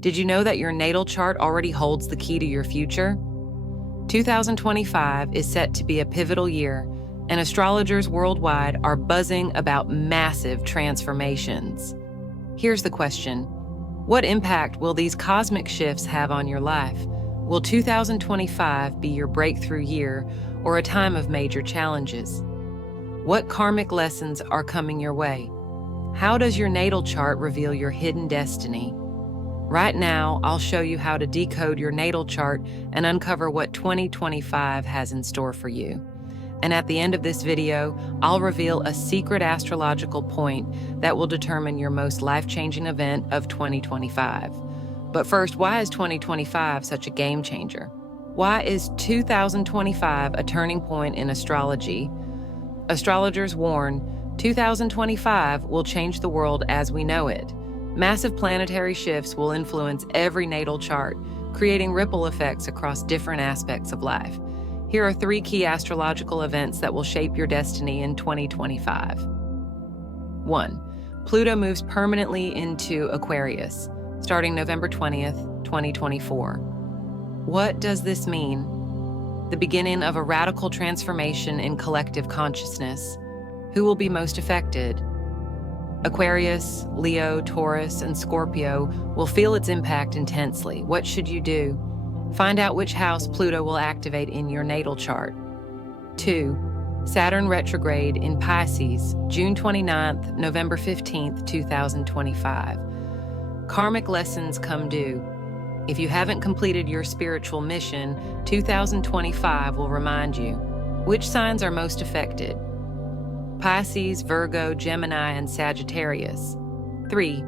Did you know that your natal chart already holds the key to your future? 2025 is set to be a pivotal year, and astrologers worldwide are buzzing about massive transformations. Here's the question: what impact will these cosmic shifts have on your life? Will 2025 be your breakthrough year or a time of major challenges? What karmic lessons are coming your way? How does your natal chart reveal your hidden destiny? Right now, I'll show you how to decode your natal chart and uncover what 2025 has in store for you. And at the end of this video, I'll reveal a secret astrological point that will determine your most life-changing event of 2025. But first, why is 2025 such a game changer? Why is 2025 a turning point in astrology? Astrologers warn 2025 will change the world as we know it. Massive planetary shifts will influence every natal chart, creating ripple effects across different aspects of life. Here are 3 key astrological events that will shape your destiny in 2025. 1. Pluto moves permanently into Aquarius, starting November 20th, 2024. What does this mean? The beginning of a radical transformation in collective consciousness. Who will be most affected? Aquarius, Leo, Taurus, and Scorpio will feel its impact intensely. What should you do? Find out which house Pluto will activate in your natal chart. 2. Saturn retrograde in Pisces, June 29th, November 15th, 2025. Karmic lessons come due. If you haven't completed your spiritual mission, 2025 will remind you. Which signs are most affected? Pisces, Virgo, Gemini, and Sagittarius. 3.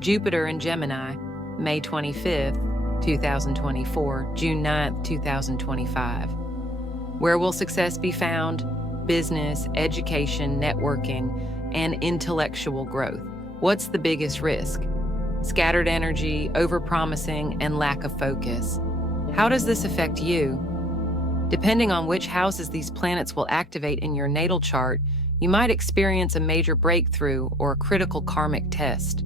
Jupiter in Gemini, May 25th, 2024, June 9th, 2025. Where will success be found? Business, education, networking, and intellectual growth. What's the biggest risk? Scattered energy, overpromising, and lack of focus. How does this affect you? Depending on which houses these planets will activate in your natal chart, you might experience a major breakthrough or a critical karmic test.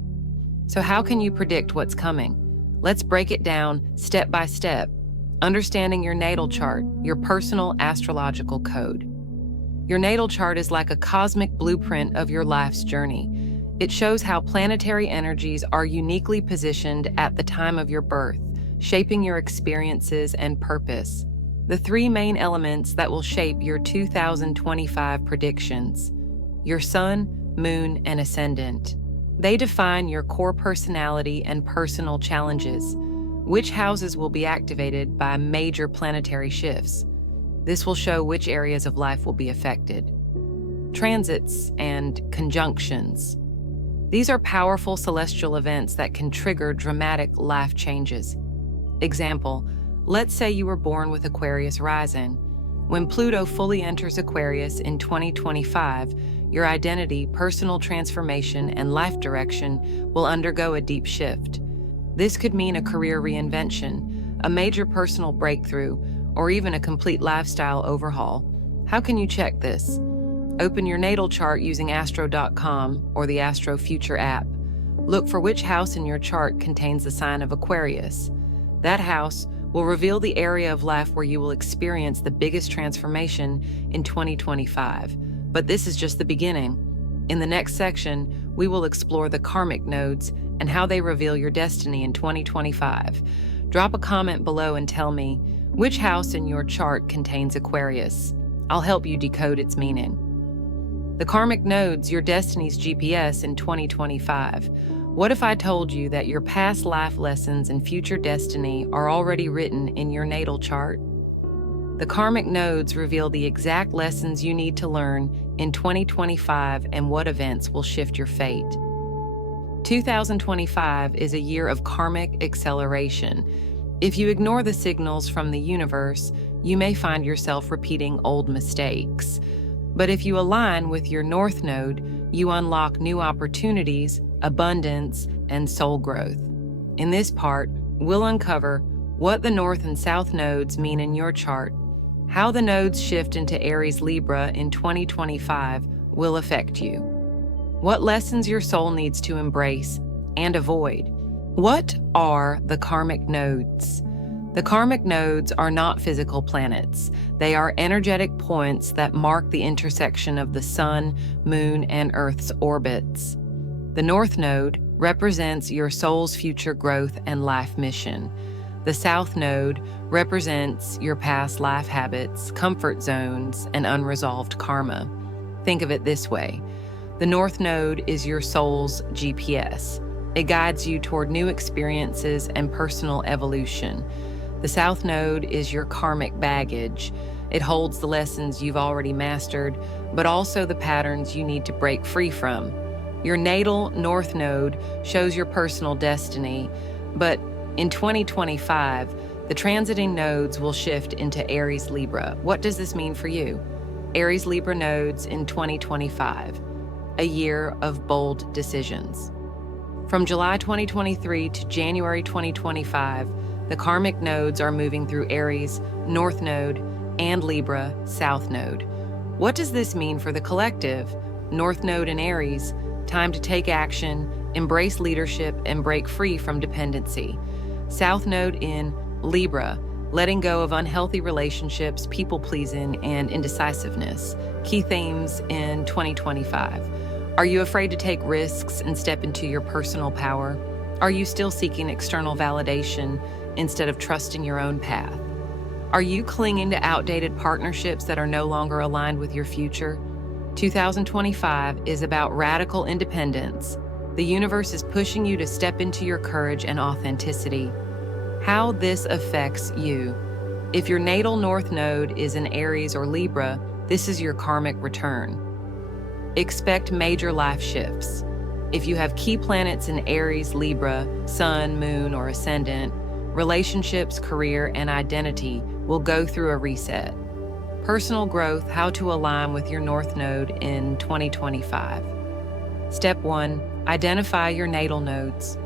So how can you predict what's coming? Let's break it down step by step, understanding your natal chart, your personal astrological code. Your natal chart is like a cosmic blueprint of your life's journey. It shows how planetary energies are uniquely positioned at the time of your birth, shaping your experiences and purpose. The 3 main elements that will shape your 2025 predictions: your sun, moon, and ascendant. They define your core personality and personal challenges. Which houses will be activated by major planetary shifts? This will show which areas of life will be affected. Transits and conjunctions. These are powerful celestial events that can trigger dramatic life changes. Example, let's say you were born with Aquarius rising. When Pluto fully enters Aquarius in 2025, your identity, personal transformation, and life direction will undergo a deep shift. This could mean a career reinvention, a major personal breakthrough, or even a complete lifestyle overhaul. How can you check this? Open your natal chart using astro.com or the Astro Future app. Look for which house in your chart contains the sign of Aquarius. That house will reveal the area of life where you will experience the biggest transformation in 2025. But this is just the beginning. In the next section, we will explore the karmic nodes and how they reveal your destiny in 2025. Drop a comment below and tell me which house in your chart contains Aquarius. I'll help you decode its meaning. The karmic nodes, your destiny's GPS in 2025. What if I told you that your past life lessons and future destiny are already written in your natal chart? The karmic nodes reveal the exact lessons you need to learn in 2025 and what events will shift your fate. 2025 is a year of karmic acceleration. If you ignore the signals from the universe, you may find yourself repeating old mistakes. But if you align with your North Node, you unlock new opportunities, abundance, and soul growth. In this part, we'll uncover what the North and South nodes mean in your chart, how the nodes shift into Aries Libra in 2025 will affect you, what lessons your soul needs to embrace and avoid, What are the karmic nodes? The karmic nodes are not physical planets. They are energetic points that mark the intersection of the Sun, Moon, and Earth's orbits. The North Node represents your soul's future growth and life mission. The South Node represents your past life habits, comfort zones, and unresolved karma. Think of it this way. The North Node is your soul's GPS. It guides you toward new experiences and personal evolution. The South Node is your karmic baggage. It holds the lessons you've already mastered, but also the patterns you need to break free from. Your natal North Node shows your personal destiny, but in 2025, the transiting nodes will shift into Aries Libra. What does this mean for you? Aries Libra nodes in 2025, a year of bold decisions. From July 2023 to January 2025, the karmic nodes are moving through Aries, North Node, and Libra, South Node. What does this mean for the collective? North Node in Aries, time to take action, embrace leadership, and break free from dependency. South Node in Libra, letting go of unhealthy relationships, people-pleasing, and indecisiveness. Key themes in 2025. Are you afraid to take risks and step into your personal power? Are you still seeking external validation instead of trusting your own path? Are you clinging to outdated partnerships that are no longer aligned with your future? 2025 is about radical independence. The universe is pushing you to step into your courage and authenticity. How this affects you. If your natal North Node is in Aries or Libra, this is your karmic return. Expect major life shifts. If you have key planets in Aries, Libra, Sun, Moon, or Ascendant, relationships, career, and identity will go through a reset. Personal growth, how to align with your North Node in 2025. Step 1, identify your natal nodes.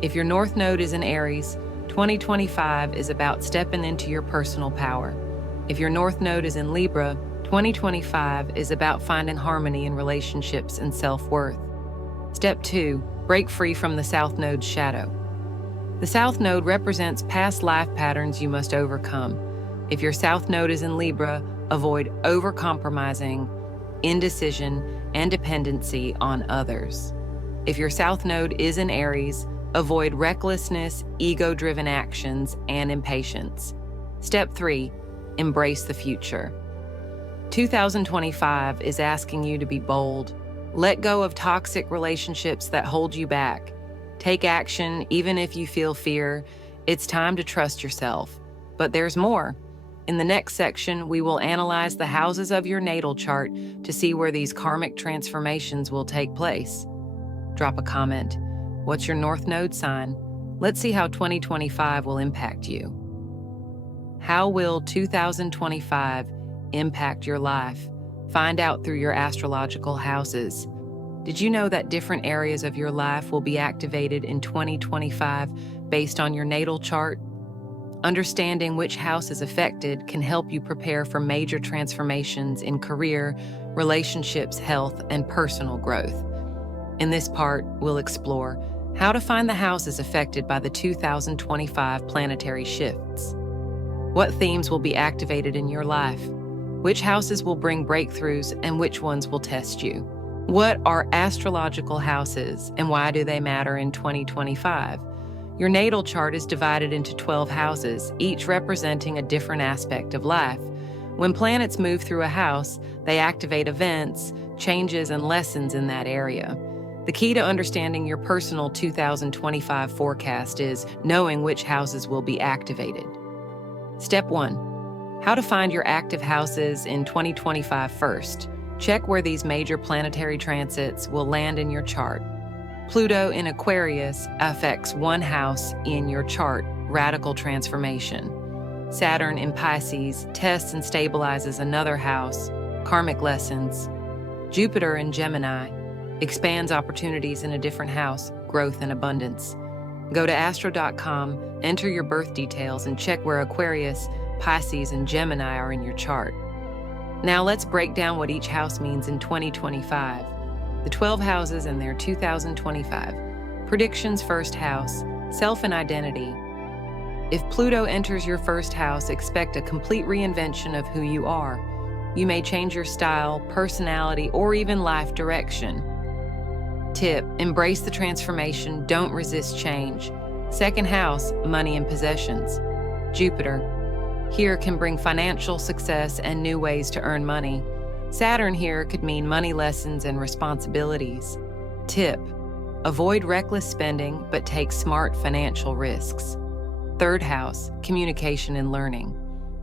If your North Node is in Aries, 2025 is about stepping into your personal power. If your North Node is in Libra, 2025 is about finding harmony in relationships and self-worth. Step 2, break free from the South Node's shadow. The South Node represents past life patterns you must overcome. If your South Node is in Libra, avoid overcompromising, indecision, and dependency on others. If your South Node is in Aries, avoid recklessness, ego-driven actions, and impatience. Step 3, embrace the future. 2025 is asking you to be bold. Let go of toxic relationships that hold you back. Take action even if you feel fear. It's time to trust yourself. But there's more. In the next section, we will analyze the houses of your natal chart to see where these karmic transformations will take place. Drop a comment. What's your North Node sign? Let's see how 2025 will impact you. How will 2025 impact your life? Find out through your astrological houses. Did you know that different areas of your life will be activated in 2025 based on your natal chart? Understanding which house is affected can help you prepare for major transformations in career, relationships, health, and personal growth. In this part, we'll explore how to find the houses affected by the 2025 planetary shifts. What themes will be activated in your life? Which houses will bring breakthroughs and which ones will test you? What are astrological houses and why do they matter in 2025? Your natal chart is divided into 12 houses, each representing a different aspect of life. When planets move through a house, they activate events, changes, and lessons in that area. The key to understanding your personal 2025 forecast is knowing which houses will be activated. Step 1. How to find your active houses in 2025 first. Check where these major planetary transits will land in your chart. Pluto in Aquarius affects one house in your chart, radical transformation. Saturn in Pisces tests and stabilizes another house, karmic lessons. Jupiter in Gemini expands opportunities in a different house, growth and abundance. Go to astro.com, enter your birth details, and check where Aquarius, Pisces, and Gemini are in your chart. Now let's break down what each house means in 2025. The 12 houses and their 2025. Predictions. First house, Self and identity. If Pluto enters your first house, expect a complete reinvention of who you are. You may change your style, personality, or even life direction. Tip: embrace the transformation, don't resist change. Second house, money and possessions. Jupiter here can bring financial success and new ways to earn money. Saturn here could mean money lessons and responsibilities. Tip: avoid reckless spending, but take smart financial risks. Third house, communication and learning.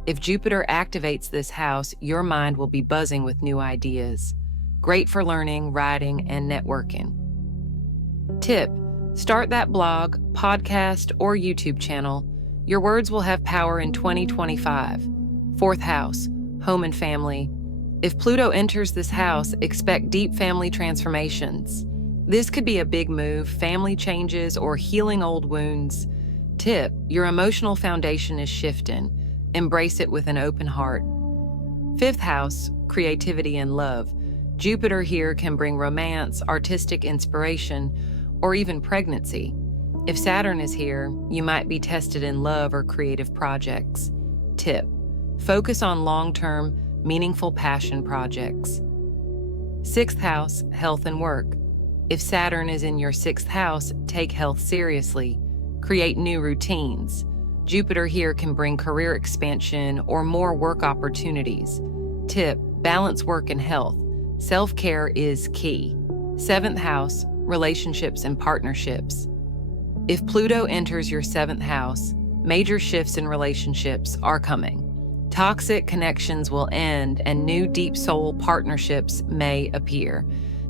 If Jupiter activates this house, your mind will be buzzing with new ideas. Great for learning, writing, and networking. Tip: start that blog, podcast, or YouTube channel. Your words will have power in 2025. Fourth house, home and family. If Pluto enters this house, expect deep family transformations. This could be a big move, family changes, or healing old wounds. Tip: your emotional foundation is shifting. Embrace it with an open heart. Fifth house, creativity and love. Jupiter here can bring romance, artistic inspiration, or even pregnancy. If Saturn is here, you might be tested in love or creative projects. Tip: focus on long-term, meaningful passion projects. Sixth house, health and work. If Saturn is in your sixth house, take health seriously. Create new routines. Jupiter here can bring career expansion or more work opportunities. Tip: balance work and health. Self-care is key. Seventh house, relationships and partnerships. If Pluto enters your seventh house, major shifts in relationships are coming. Toxic connections will end and new deep soul partnerships may appear.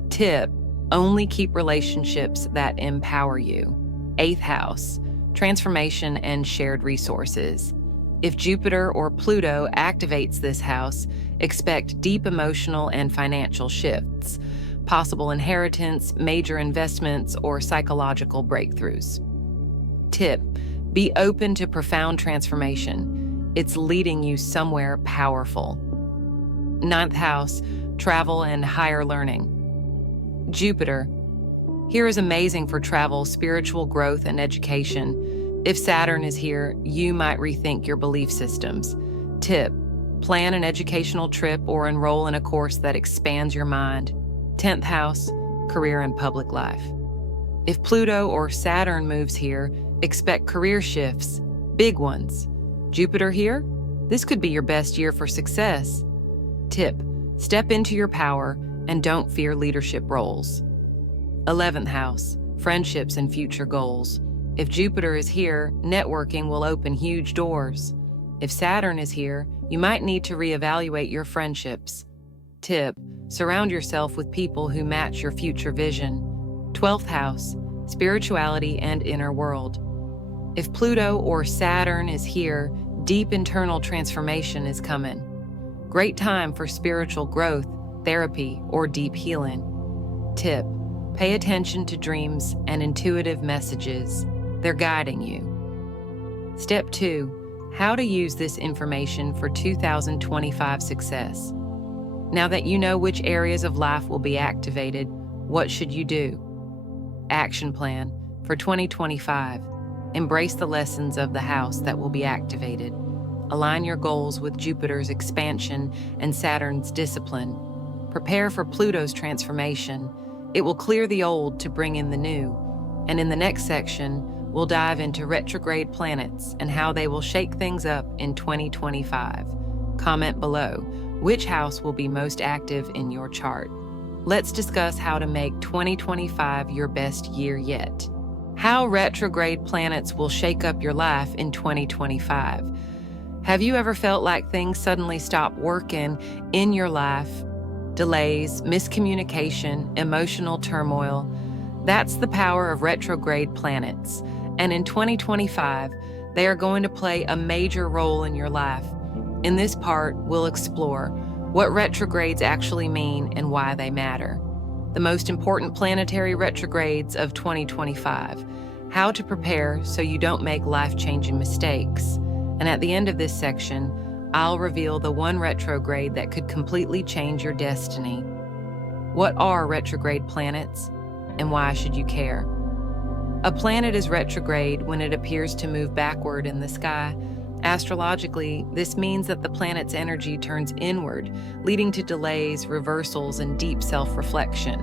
Tip: only keep relationships that empower you. Eighth house, transformation and shared resources. If Jupiter or Pluto activates this house, expect deep emotional and financial shifts, possible inheritance, major investments, or psychological breakthroughs. Tip: be open to profound transformation. It's leading you somewhere powerful. Ninth house, travel and higher learning. Jupiter here is amazing for travel, spiritual growth, and education. If Saturn is here, you might rethink your belief systems. Tip: plan an educational trip or enroll in a course that expands your mind. 10th house, career and public life. If Pluto or Saturn moves here, expect career shifts, big ones. Jupiter here? This could be your best year for success. Tip: step into your power and don't fear leadership roles. 11th house, friendships and future goals. If Jupiter is here, networking will open huge doors. If Saturn is here, you might need to reevaluate your friendships. Tip: surround yourself with people who match your future vision. 12th house, spirituality and inner world. If Pluto or Saturn is here, deep internal transformation is coming. Great time for spiritual growth, therapy, or deep healing. Tip: pay attention to dreams and intuitive messages. They're guiding you. Step 2, how to use this information for 2025 success. Now that you know which areas of life will be activated, what should you do? Action plan for 2025. Embrace the lessons of the house that will be activated. Align your goals with Jupiter's expansion and Saturn's discipline. Prepare for Pluto's transformation. It will clear the old to bring in the new. And in the next section, we'll dive into retrograde planets and how they will shake things up in 2025. Comment below, which house will be most active in your chart? Let's discuss how to make 2025 your best year yet. How retrograde planets will shake up your life in 2025. Have you ever felt like things suddenly stop working in your life? Delays, miscommunication, emotional turmoil. That's the power of retrograde planets. And in 2025, they are going to play a major role in your life. In this part, we'll explore what retrogrades actually mean and why they matter. The most important planetary retrogrades of 2025. How to prepare so you don't make life-changing mistakes. And at the end of this section, I'll reveal the one retrograde that could completely change your destiny. What are retrograde planets, and why should you care? A planet is retrograde when it appears to move backward in the sky. Astrologically, this means that the planet's energy turns inward, leading to delays, reversals, and deep self-reflection.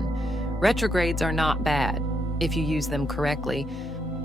Retrogrades are not bad, if you use them correctly.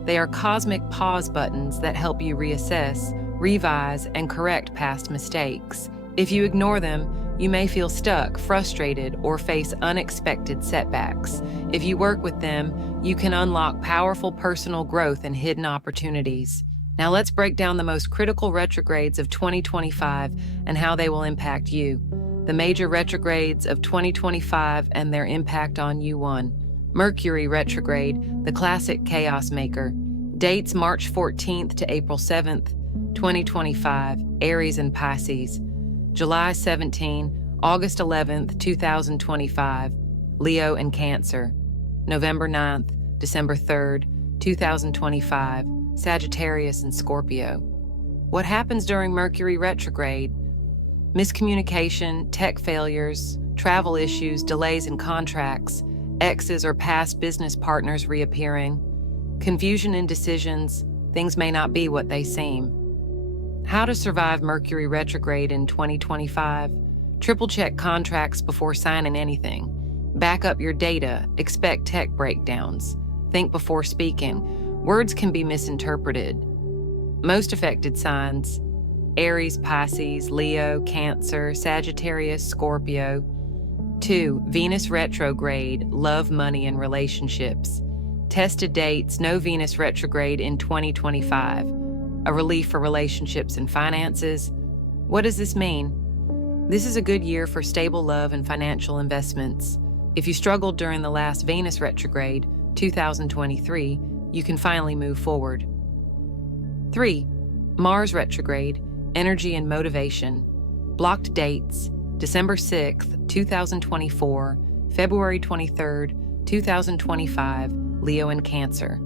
They are cosmic pause buttons that help you reassess, revise, and correct past mistakes. If you ignore them, you may feel stuck, frustrated, or face unexpected setbacks. If you work with them, you can unlock powerful personal growth and hidden opportunities. Now let's break down the most critical retrogrades of 2025 and how they will impact you. The major retrogrades of 2025 and their impact on you. 1. Mercury retrograde, the classic chaos maker. Dates March 14th to April 7th, 2025, Aries and Pisces. July 17, August 11th, 2025, Leo and Cancer. November 9th, December 3rd, 2025, Sagittarius and Scorpio. What happens during Mercury retrograde? Miscommunication, tech failures, travel issues, delays in contracts, exes or past business partners reappearing, confusion in decisions, things may not be what they seem. How to survive Mercury retrograde in 2025? Triple-check contracts before signing anything. Back up your data, expect tech breakdowns. Think before speaking. Words can be misinterpreted. Most affected signs: Aries, Pisces, Leo, Cancer, Sagittarius, Scorpio. 2. Venus retrograde, love, money, and relationships. Tested dates: no Venus retrograde in 2025. A relief for relationships and finances. What does this mean? This is a good year for stable love and financial investments. If you struggled during the last Venus retrograde, 2023, you can finally move forward. 3. Mars retrograde, energy and motivation. Blocked dates: December 6th, 2024, February 23rd, 2025, Leo and Cancer.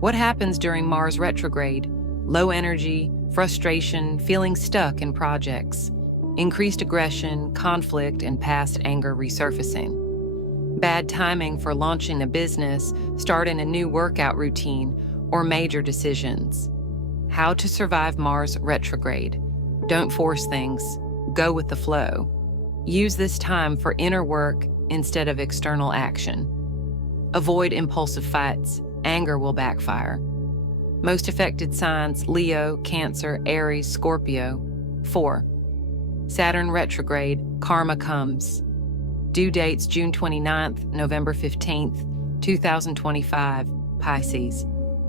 What happens during Mars retrograde? Low energy, frustration, feeling stuck in projects. Increased aggression, conflict, and past anger resurfacing. Bad timing for launching a business, starting a new workout routine, or major decisions. How to survive Mars retrograde. Don't force things. Go with the flow. Use this time for inner work instead of external action. Avoid impulsive fights. Anger will backfire. Most affected signs: Leo, Cancer, Aries, Scorpio. 4. Saturn retrograde, karma comes. Due dates: June 29th, November 15th, 2025, Pisces.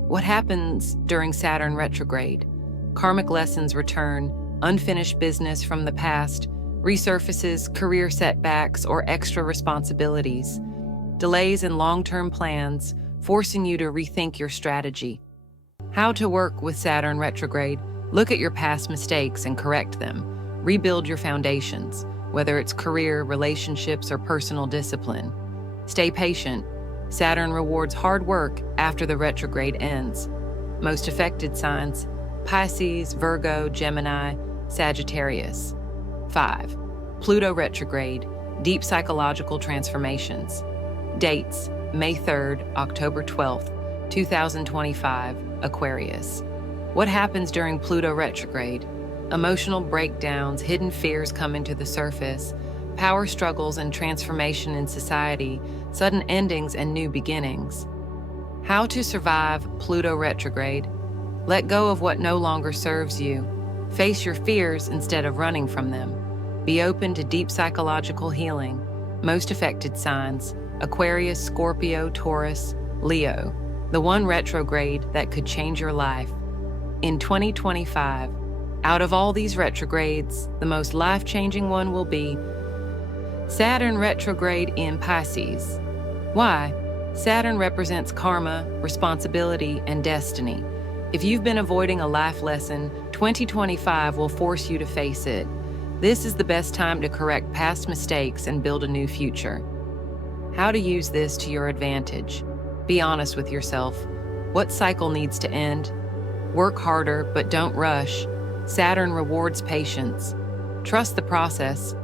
What happens during Saturn retrograde? Karmic lessons return, unfinished business from the past resurfaces, career setbacks, or extra responsibilities. Delays in long-term plans, forcing you to rethink your strategy. How to work with Saturn retrograde. Look at your past mistakes and correct them. Rebuild your foundations, whether it's career, relationships, or personal discipline. Stay patient. Saturn rewards hard work after the retrograde ends. Most affected signs: Pisces, Virgo, Gemini, Sagittarius. 5. Pluto retrograde, deep psychological transformations. Dates: May 3rd, October 12th, 2025, Aquarius. What happens during Pluto retrograde? Emotional breakdowns, hidden fears come into the surface, power struggles and transformation in society, sudden endings and new beginnings. How to survive Pluto retrograde. Let go of what no longer serves you. Face your fears instead of running from them. Be open to deep psychological healing. Most affected signs: Aquarius, Scorpio, Taurus, Leo. The one retrograde that could change your life. In 2025, out of all these retrogrades, the most life-changing one will be Saturn retrograde in Pisces. Why? Saturn represents karma, responsibility, and destiny. If you've been avoiding a life lesson, 2025 will force you to face it. This is the best time to correct past mistakes and build a new future. How to use this to your advantage. Be honest with yourself. What cycle needs to end? Work harder, but don't rush. Saturn rewards patience. Trust the process.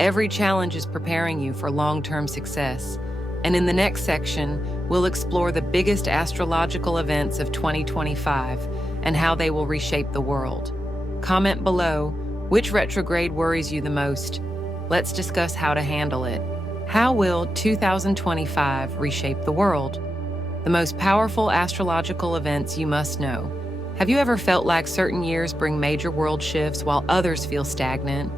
Every challenge is preparing you for long-term success. And in the next section, we'll explore the biggest astrological events of 2025 and how they will reshape the world. Comment below, which retrograde worries you the most? Let's discuss how to handle it. How will 2025 reshape the world? The most powerful astrological events you must know. Have you ever felt like certain years bring major world shifts while others feel stagnant?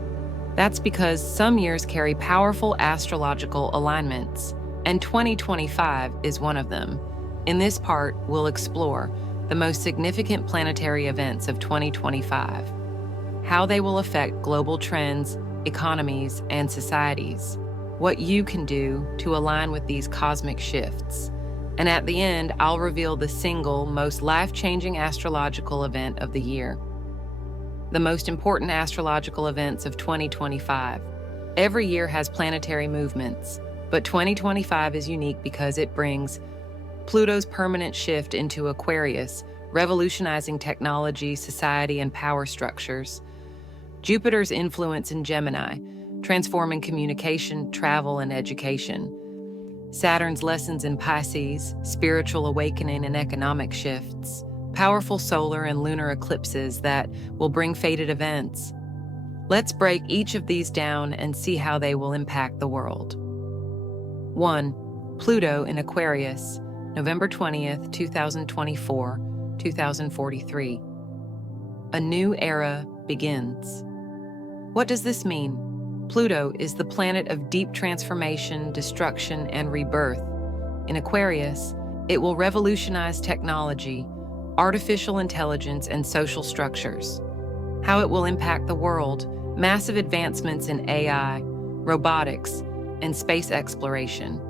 That's because some years carry powerful astrological alignments, and 2025 is one of them. In this part, we'll explore the most significant planetary events of 2025, how they will affect global trends, economies, and societies, what you can do to align with these cosmic shifts. And at the end, I'll reveal the single most life-changing astrological event of the year. The most important astrological events of 2025. Every year has planetary movements, but 2025 is unique because it brings Pluto's permanent shift into Aquarius, revolutionizing technology, society, and power structures. Jupiter's influence in Gemini, transforming communication, travel, and education. Saturn's lessons in Pisces, spiritual awakening and economic shifts. Powerful solar and lunar eclipses that will bring fated events. Let's break each of these down and see how they will impact the world. 1. Pluto in Aquarius, November 20th, 2024, 2043. A new era begins. What does this mean? Pluto is the planet of deep transformation, destruction, and rebirth. In Aquarius, it will revolutionize technology, artificial intelligence, and social structures. How it will impact the world: massive advancements in AI, robotics, and space exploration.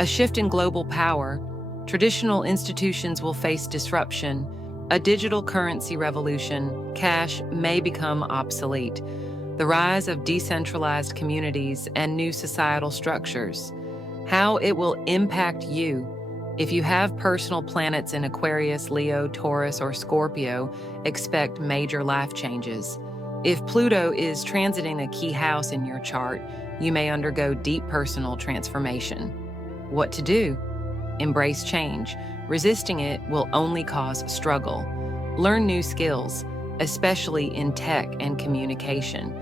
A shift in global power: traditional institutions will face disruption, a digital currency revolution, cash may become obsolete. The rise of decentralized communities and new societal structures. How it will impact you. If you have personal planets in Aquarius, Leo, Taurus, or Scorpio, expect major life changes. If Pluto is transiting a key house in your chart, you may undergo deep personal transformation. What to do? Embrace change. Resisting it will only cause struggle. Learn new skills, especially in tech and communication.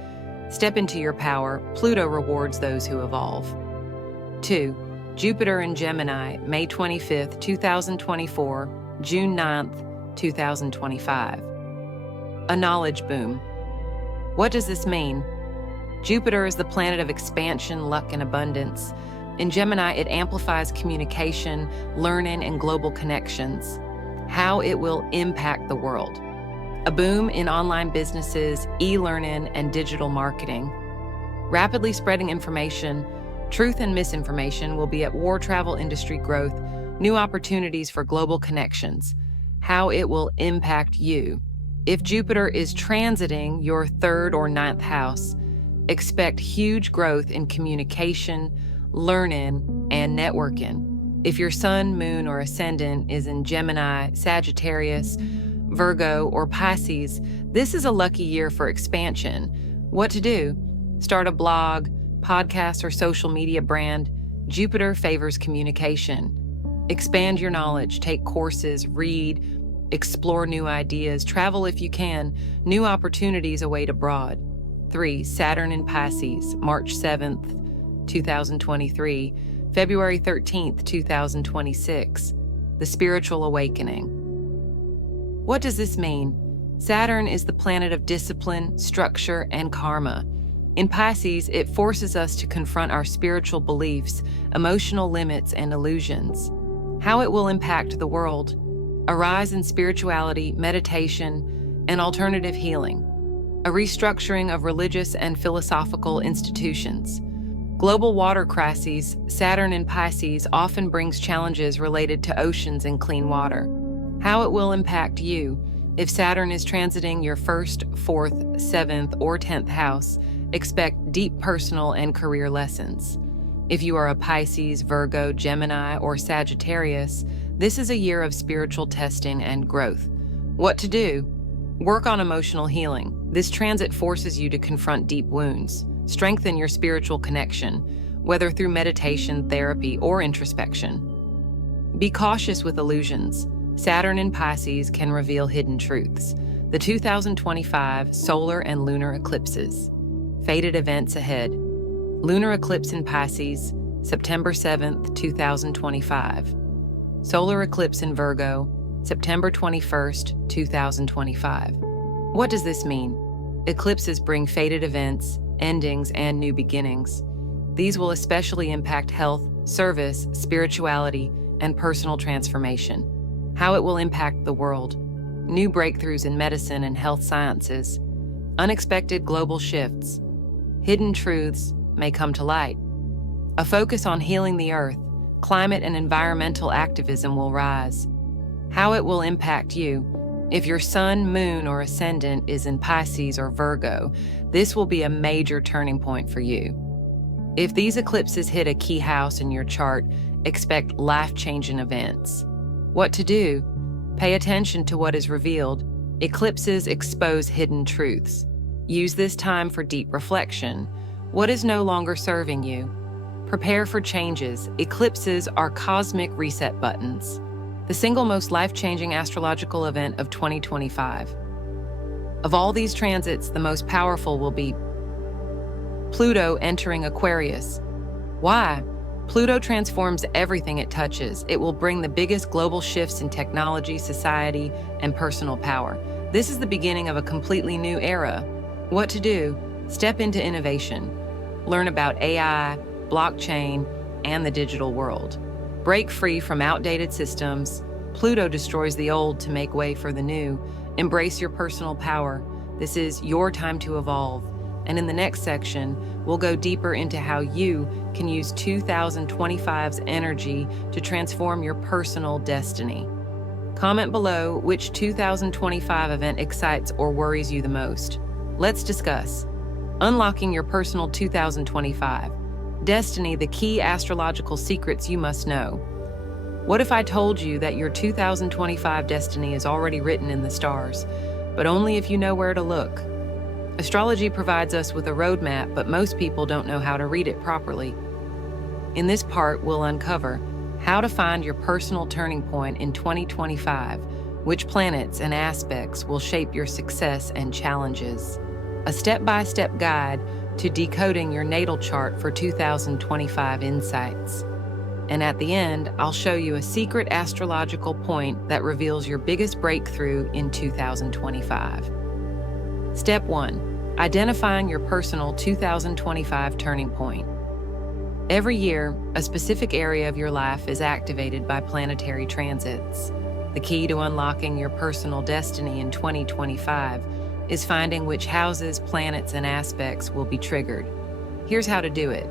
Step into your power. Pluto rewards those who evolve. 2. Jupiter in Gemini, May 25th, 2024, June 9th, 2025. A knowledge boom. What does this mean? Jupiter is the planet of expansion, luck, and abundance. In Gemini, it amplifies communication, learning, and global connections. How it will impact the world. A boom in online businesses, e-learning, and digital marketing. Rapidly spreading information, truth and misinformation will be at war. Travel industry growth, new opportunities for global connections. How it will impact you. If Jupiter is transiting your 3rd or 9th house, expect huge growth in communication, learning, and networking. If your sun, moon, or ascendant is in Gemini, Sagittarius, Virgo, or Pisces, this is a lucky year for expansion. What to do? Start a blog, podcast, or social media brand. Jupiter favors communication. Expand your knowledge, take courses, read, explore new ideas, travel if you can. New opportunities await abroad. 3. Saturn in Pisces, March 7th, 2023, February 13th, 2026. The spiritual awakening. What does this mean? Saturn is the planet of discipline, structure, and karma. In Pisces, it forces us to confront our spiritual beliefs, emotional limits, and illusions. How it will impact the world. A rise in spirituality, meditation, and alternative healing. A restructuring of religious and philosophical institutions. Global water crises. Saturn in Pisces often brings challenges related to oceans and clean water. How it will impact you. If Saturn is transiting your 1st, 4th, 7th, or 10th house, expect deep personal and career lessons. If you are a Pisces, Virgo, Gemini, or Sagittarius, this is a year of spiritual testing and growth. What to do? Work on emotional healing. This transit forces you to confront deep wounds. Strengthen your spiritual connection. whether through meditation, therapy, or introspection. Be cautious with illusions. Saturn in Pisces can reveal hidden truths. The 2025 solar and lunar eclipses. Fated events ahead. Lunar eclipse in Pisces, September 7th, 2025. Solar eclipse in Virgo, September 21st, 2025. What does this mean? Eclipses bring fated events, endings, and new beginnings. These will especially impact health, service, spirituality, and personal transformation. How it will impact the world. New breakthroughs in medicine and health sciences. Unexpected global shifts. Hidden truths may come to light. A focus on healing the earth, climate and environmental activism will rise. How it will impact you. If your sun, moon, or ascendant is in Pisces or Virgo, this will be a major turning point for you. If these eclipses hit a key house in your chart, expect life-changing events. What to do? Pay attention to what is revealed. Eclipses expose hidden truths. Use this time for deep reflection. What is no longer serving you? Prepare for changes. Eclipses are cosmic reset buttons. The single most life-changing astrological event of 2025. Of all these transits, the most powerful will be Pluto entering Aquarius. Why? Pluto transforms everything it touches. It will bring the biggest global shifts in technology, society, and personal power. This is the beginning of a completely new era. What to do? Step into innovation. Learn about AI, blockchain, and the digital world. Break free from outdated systems. Pluto destroys the old to make way for the new. Embrace your personal power. This is your time to evolve. And in the next section, we'll go deeper into how you can use 2025's energy to transform your personal destiny. Comment below which 2025 event excites or worries you the most. Let's discuss. Unlocking your personal 2025. Destiny, the key astrological secrets you must know. What if I told you that your 2025 destiny is already written in the stars, but only if you know where to look? Astrology provides us with a roadmap, but most people don't know how to read it properly. In this part, we'll uncover how to find your personal turning point in 2025, which planets and aspects will shape your success and challenges. A step-by-step guide to decoding your natal chart for 2025 insights. And at the end, I'll show you a secret astrological point that reveals your biggest breakthrough in 2025. Step 1. Identifying your personal 2025 turning point. Every year, a specific area of your life is activated by planetary transits. The key to unlocking your personal destiny in 2025 is finding which houses, planets, and aspects will be triggered. Here's how to do it.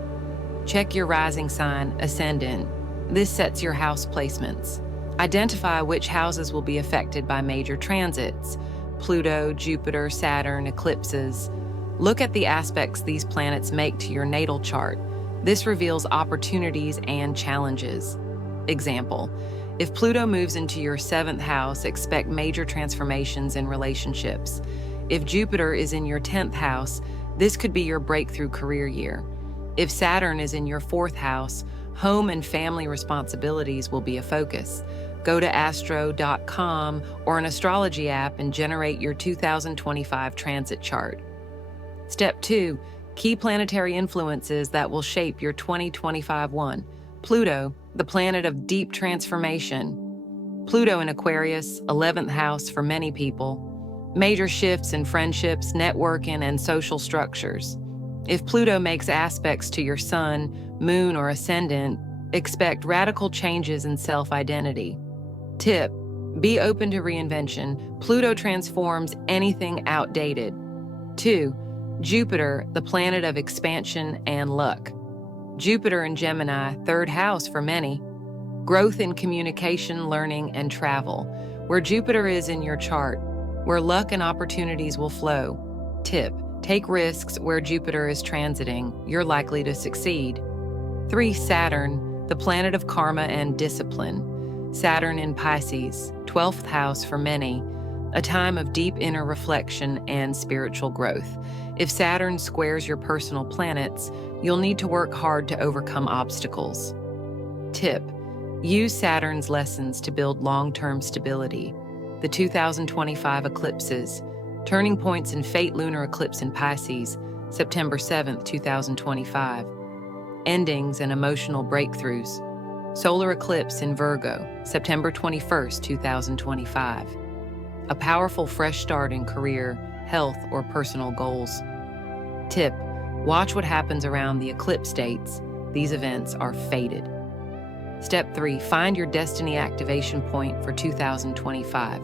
Check your rising sign, ascendant. This sets your house placements. Identify which houses will be affected by major transits. Pluto, Jupiter, Saturn, eclipses. Look at the aspects these planets make to your natal chart. This reveals opportunities and challenges. Example, if Pluto moves into your 7th house, expect major transformations in relationships. If Jupiter is in your 10th house, this could be your breakthrough career year. If Saturn is in your 4th house, home and family responsibilities will be a focus. Go to astro.com or an astrology app and generate your 2025 transit chart. Step 2. Key planetary influences that will shape your 2025 one. Pluto, the planet of deep transformation. Pluto in Aquarius, 11th house for many people. Major shifts in friendships, networking, and social structures. If Pluto makes aspects to your sun, moon, or ascendant, expect radical changes in self-identity. Tip: be open to reinvention. Pluto transforms anything outdated. 2. Jupiter, the planet of expansion and luck. Jupiter in Gemini, 3rd house for many. Growth in communication, learning, and travel. Where Jupiter is in your chart, where luck and opportunities will flow. Tip: take risks where Jupiter is transiting. You're likely to succeed. 3. Saturn, the planet of karma and discipline. Saturn in Pisces, 12th house for many. A time of deep inner reflection and spiritual growth. If Saturn squares your personal planets, You'll need to work hard to overcome obstacles. Tip: use Saturn's lessons to build long-term stability. The 2025 eclipses, turning points in fate lunar eclipse in Pisces, September 7, 2025. Endings and emotional breakthroughs. Solar eclipse in Virgo, September 21, 2025. A powerful fresh start in career, health, or personal goals. Tip: watch what happens around the eclipse dates. These events are fated. Step 3, find your destiny activation point for 2025.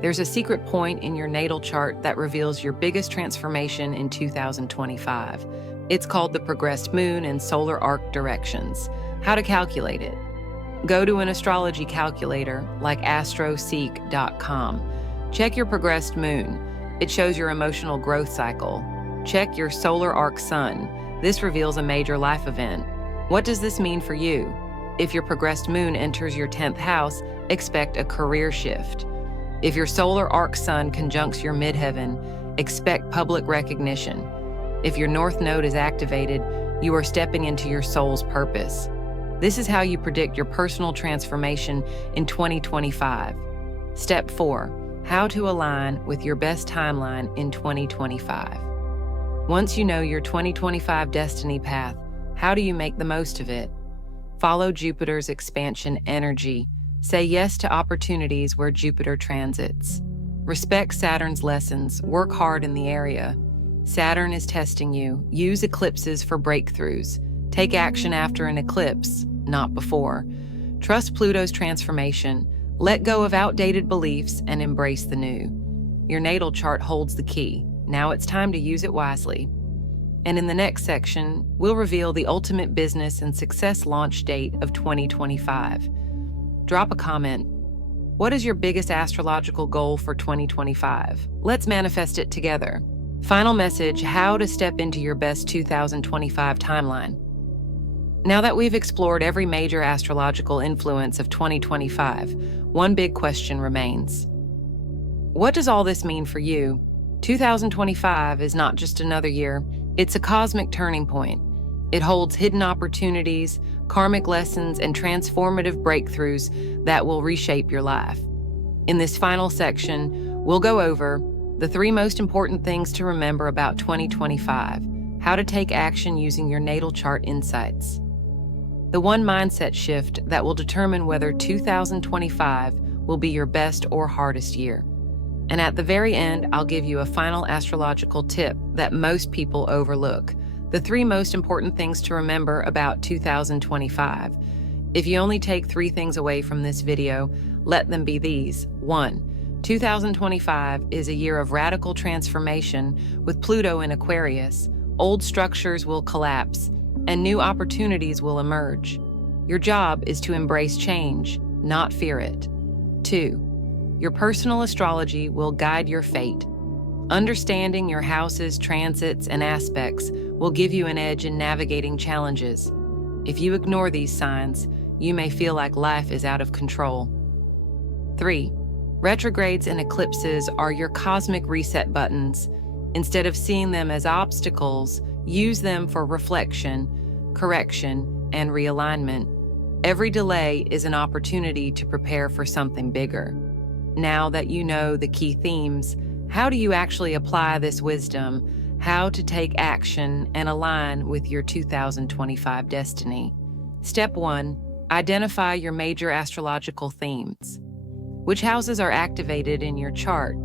There's a secret point in your natal chart that reveals your biggest transformation in 2025. It's called the progressed moon and solar arc directions. How to calculate it? Go to an astrology calculator like astroseek.com. Check your progressed moon. It shows your emotional growth cycle. Check your solar arc sun. This reveals a major life event. What does this mean for you? If your progressed moon enters your 10th house, expect a career shift. If your solar arc sun conjuncts your midheaven, expect public recognition. If your north node is activated, you are stepping into your soul's purpose. This is how you predict your personal transformation in 2025. Step 4, how to align with your best timeline in 2025. Once you know your 2025 destiny path, how do you make the most of it? Follow Jupiter's expansion energy. Say yes to opportunities where Jupiter transits. Respect Saturn's lessons. Work hard in the area. Saturn is testing you. Use eclipses for breakthroughs. Take action after an eclipse, not before. Trust Pluto's transformation. Let go of outdated beliefs and embrace the new. Your natal chart holds the key. Now it's time to use it wisely. And in the next section, we'll reveal the ultimate business and success launch date of 2025. Drop a comment. What is your biggest astrological goal for 2025? Let's manifest it together. Final message: how to step into your best 2025 timeline. Now that we've explored every major astrological influence of 2025, one big question remains. What does all this mean for you? 2025 is not just another year, it's a cosmic turning point. It holds hidden opportunities, karmic lessons, and transformative breakthroughs that will reshape your life. In this final section, we'll go over the 3 most important things to remember about 2025, how to take action using your natal chart insights, the one mindset shift that will determine whether 2025 will be your best or hardest year. And at the very end, I'll give you a final astrological tip that most people overlook. The 3 most important things to remember about 2025. If you only take 3 things away from this video, let them be these. 1. 2025 is a year of radical transformation with Pluto in Aquarius. Old structures will collapse and new opportunities will emerge. Your job is to embrace change, not fear it. 2. Your personal astrology will guide your fate. Understanding your house's transits and aspects will give you an edge in navigating challenges. If you ignore these signs, you may feel like life is out of control. 3. Retrogrades and eclipses are your cosmic reset buttons. Instead of seeing them as obstacles, use them for reflection, correction, and realignment. Every delay is an opportunity to prepare for something bigger. Now that you know the key themes, how do you actually apply this wisdom? How to take action and align with your 2025 destiny? Step 1. Identify your major astrological themes. Which houses are activated in your chart?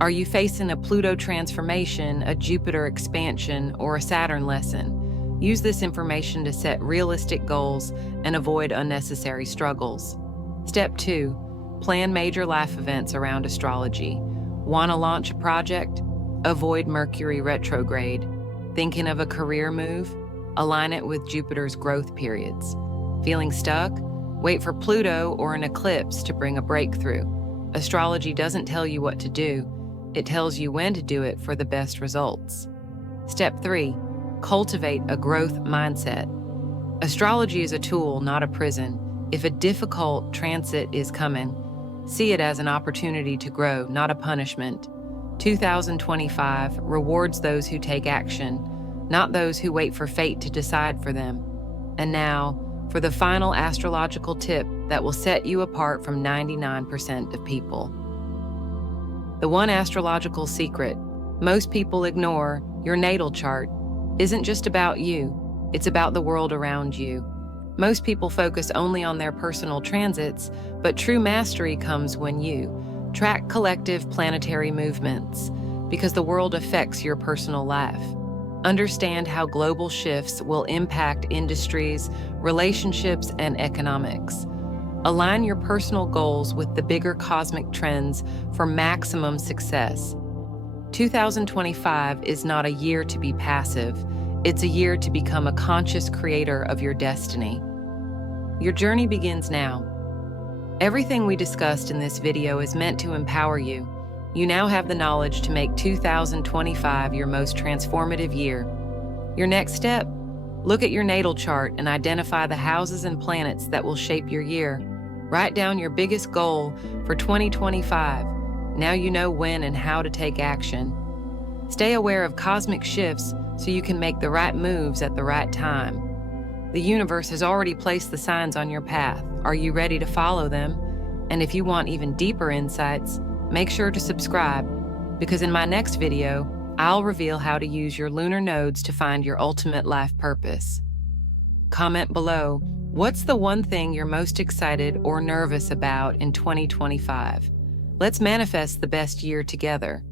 Are you facing a Pluto transformation, a Jupiter expansion, or a Saturn lesson? Use this information to set realistic goals and avoid unnecessary struggles. Step 2. Plan major life events around astrology. Want to launch a project? Avoid Mercury retrograde. Thinking of a career move? Align it with Jupiter's growth periods. Feeling stuck? Wait for Pluto or an eclipse to bring a breakthrough. Astrology doesn't tell you what to do. It tells you when to do it for the best results. Step 3. Cultivate a growth mindset. Astrology is a tool, not a prison. If a difficult transit is coming, see it as an opportunity to grow, not a punishment. 2025 rewards those who take action. not those who wait for fate to decide for them. And now, for the final astrological tip that will set you apart from 99% of people. The one astrological secret most people ignore, your natal chart, isn't just about you, it's about the world around you. Most people focus only on their personal transits, but true mastery comes when you track collective planetary movements, because the world affects your personal life. Understand how global shifts will impact industries, relationships, and economics. Align your personal goals with the bigger cosmic trends for maximum success. 2025 is not a year to be passive. It's a year to become a conscious creator of your destiny. Your journey begins now. Everything we discussed in this video is meant to empower you. You now have the knowledge to make 2025 your most transformative year. Your next step? Look at your natal chart and identify the houses and planets that will shape your year. Write down your biggest goal for 2025. Now you know when and how to take action. Stay aware of cosmic shifts so you can make the right moves at the right time. The universe has already placed the signs on your path. Are you ready to follow them? And if you want even deeper insights, make sure to subscribe, because in my next video, I'll reveal how to use your lunar nodes to find your ultimate life purpose. Comment below, what's the one thing you're most excited or nervous about in 2025? Let's manifest the best year together.